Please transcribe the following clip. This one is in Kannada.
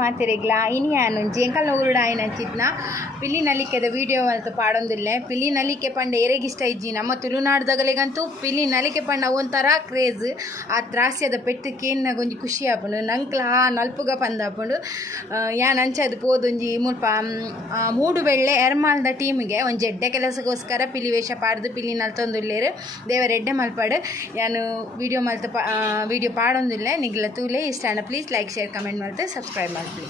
ಮಾತಿರೆಗ್ಲ ಇನಿ ಆನುಂಜಿ ಎಂಕಲ್ನ ಊರುಡು ಆಯ್ನ ಅಂಚಿತ್ನ ಪಿಲಿ ನಲಿಕೆದ ವಿಡಿಯೋ ಅಂತ ಪಾಡೊಂದಿಲ್ಲೆ. ಪಿಲಿ ನಲಿಕೆ ಪಂಡ ಎರೆಗಿಷ್ಟ ಇಜ್ಜಿ ನಮ್ಮ ತುಳುನಾಡ್ದಗಲಿಗಂತೂ ಪಿಲಿ ನಲಿಕೆ ಪಂಡ ಒಂಥರ ಕ್ರೇಜ್. ಆ ತ್ರಾಸ್ಯದ ಪೆಟ್ಟಕ್ಕೆ ಏನ ಒಂಜಿ ಖುಷಿ ಆಪುಂಡು ನಂಕ್ಲ ನಲ್ಪುಗ ಪಂದ ಆಪುಂಡು. ಯಾನ್ ಅಂಚದು ಪೋದೊಂಜಿ ಮುಲ್ಪ ಮೂಡು ಬೆಳ್ಳೆ ಎರ್ಮಾಲ್ದ ಟೀಮ್ಗೆ ಒಂಜಿ ಎಡ್ಡೆ ಕೆಲಸಕ್ಕೋಸ್ಕರ ಪಿಲಿ ವೇಷ ಪಾಡ್ದು ಪಿಲಿ ನಲ್ತೊಂದುಲ್ಲೇರು ದೇವರ ಎಡ್ಡೆ ಮಲ್ಪಾಡು. ಯಾನು ವಿಡಿಯೋ ಪಾಡೊಂದಿಲ್ಲೆ ನಿಗ್ಲ ತೂಲೆ ಇಷ್ಟ ಪ್ಲೀಸ್ ಲೈಕ್ ಶೇರ್ ಕಮೆಂಟ್ ಮಾಡ್ತೆ ಸಬ್ಸ್ಕ್ರೈಬ್ ಮಾಡ್ಲಿ.